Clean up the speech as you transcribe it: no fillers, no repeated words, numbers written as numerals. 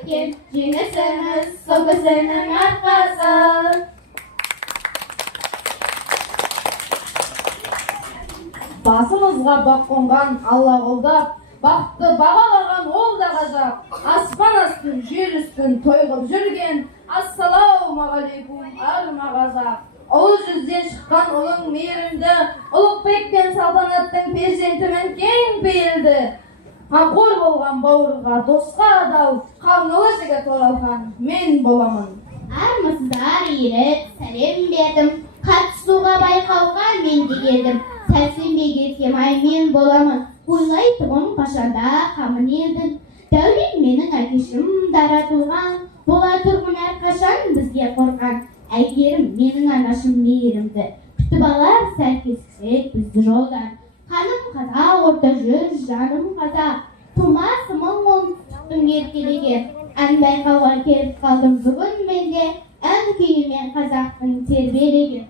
кеткен жеңісіміз сол кісінің арқасы. Басымызға бақ қонған Алла қолдап, бақты бағалаған ол да ғажап. Аспан астын, жер үстін тойғып жүрген, ассалаумағалейкум арма қазақ. Ұлы жүзден шыққан ұлың мейірімді, Ұлықбек пен салтанаттың перзентімін кең пейілді. Қамқор болған бауырға, досқа адал, қаңлы жігіт оралхан мен боламын. Армысыздар еріп, сәлем бердім, қатысуға байқауға мен де келдім. Сәлсенбе кетсем мен боламын, ойлайтұғым қашанда қамын елдің. Дәулет менің әкешім дара туған, бола тұрғын әрқашан бізге қорған. Әйгерім менің анашым мейірімді, күтіп алар сәл кескісек бізді жолдан. Қаным қазақ, орта жүз, жаным қазақ, тумасымың оңтүстіктің еркелеген. Ән байқауға келіп қалдым бүгін менде, ән күйімен қазақтың тербелеген.